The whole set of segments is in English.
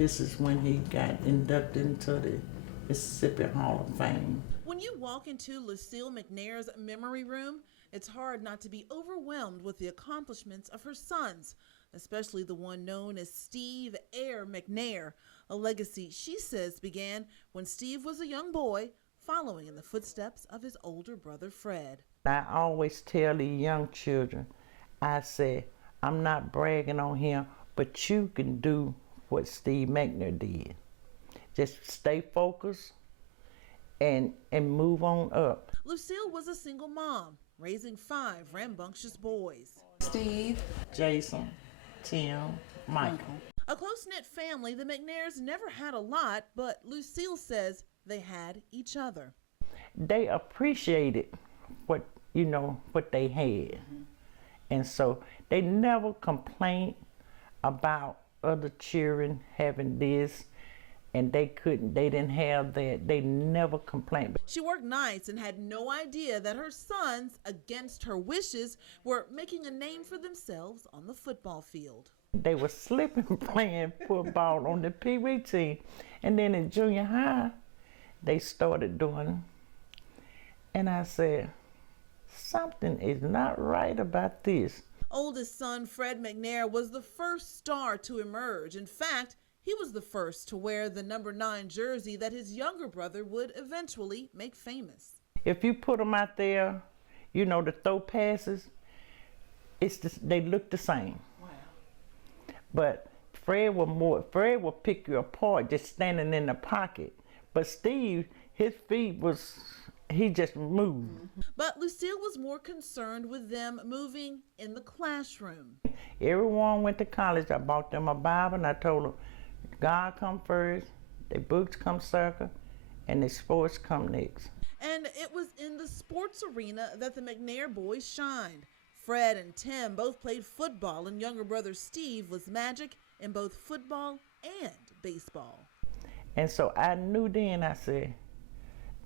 This is when he got inducted into the Mississippi Hall of Fame. When you walk into Lucille McNair's memory room, it's hard not to be overwhelmed with the accomplishments of her sons, especially the one known as Steve Air McNair, a legacy she says began when Steve was a young boy, following in the footsteps of his older brother Fred. I always tell the young children, I say, I'm not bragging on him, but you can do what Steve McNair did. Just stay focused and move on up. Lucille was a single mom, raising 5 rambunctious boys. Steve, Jason, Tim, Michael. A close-knit family, the McNairs never had a lot, but Lucille says they had each other. They appreciated what they had. And so they never complained about other children having this, and they didn't have that. They never complained. She worked nights and had no idea that her sons, against her wishes, were making a name for themselves on the football field. They were slipping playing football on the Pee Wee team. And then in junior high, they started doing, and I said, something is not right about this. Oldest son Fred McNair was the first star to emerge. In fact, he was the first to wear the number 9 jersey that his younger brother would eventually make famous. If you put them out there, to throw passes, they look the same. wow. But Fred will pick you apart just standing in the pocket. But Steve, his feet he just moved. But Lucille was more concerned with them moving in the classroom. Everyone went to college. I bought them a Bible and I told them, God come first, their books come second, and their sports come next. And it was in the sports arena that the McNair boys shined. Fred and Tim both played football, and younger brother Steve was magic in both football and baseball. And so I knew then, I said,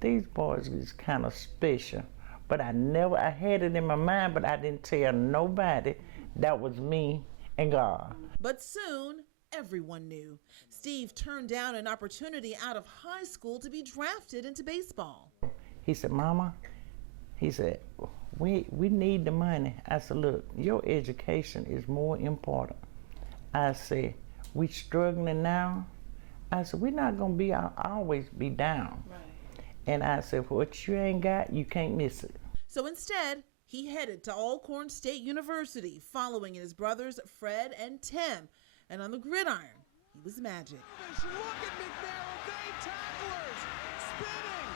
these boys is kind of special. But I had it in my mind, but I didn't tell nobody. That was me and God. But soon, everyone knew. Steve turned down an opportunity out of high school to be drafted into baseball. He said, Mama, he said, we need the money. I said, look, your education is more important. I said, we struggling now. I said, we're not going to always be down. Right. And I said, what you ain't got, you can't miss it. So instead, he headed to Alcorn State University, following in his brothers Fred and Tim. And on the gridiron, he was magic. Look at McNair, obey tacklers, spinning.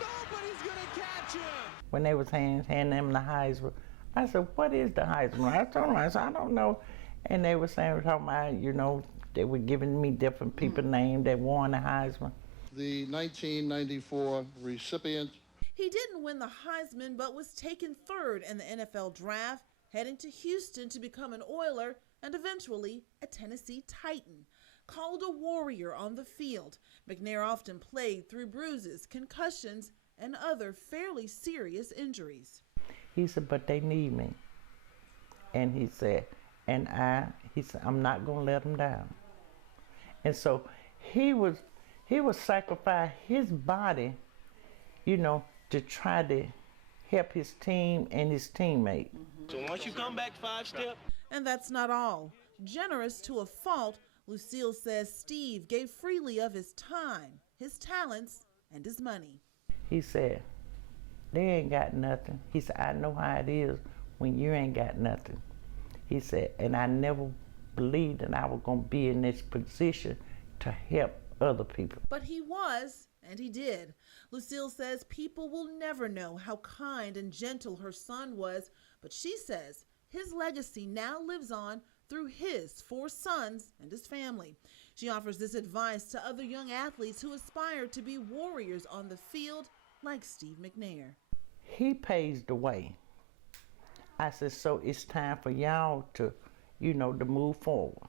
Nobody's going to catch him. When they was handing them the Heisman, I said, what is the Heisman? I told them, I said, I don't know. And they were saying, talking about, they were giving me different people names that won the Heisman. The 1994 recipient. He didn't win the Heisman, but was taken 3rd in the NFL draft, heading to Houston to become an Oiler and eventually a Tennessee Titan. Called a warrior on the field, McNair often played through bruises, concussions, and other fairly serious injuries. He said, but they need me. And he said, I'm not going to let them down. And so he would sacrifice his body, to try to help his team and his teammate. So once you come back 5 steps. And that's not all. Generous to a fault, Lucille says Steve gave freely of his time, his talents, and his money. He said, they ain't got nothing. He said, I know how it is when you ain't got nothing. He said, and I never believed that I was going to be in this position to help other people. But he was, and he did. Lucille says people will never know how kind and gentle her son was, but she says his legacy now lives on through his 4 sons and his family. She offers this advice to other young athletes who aspire to be warriors on the field like Steve McNair. He paved the way. I said, so it's time for y'all to, to move forward.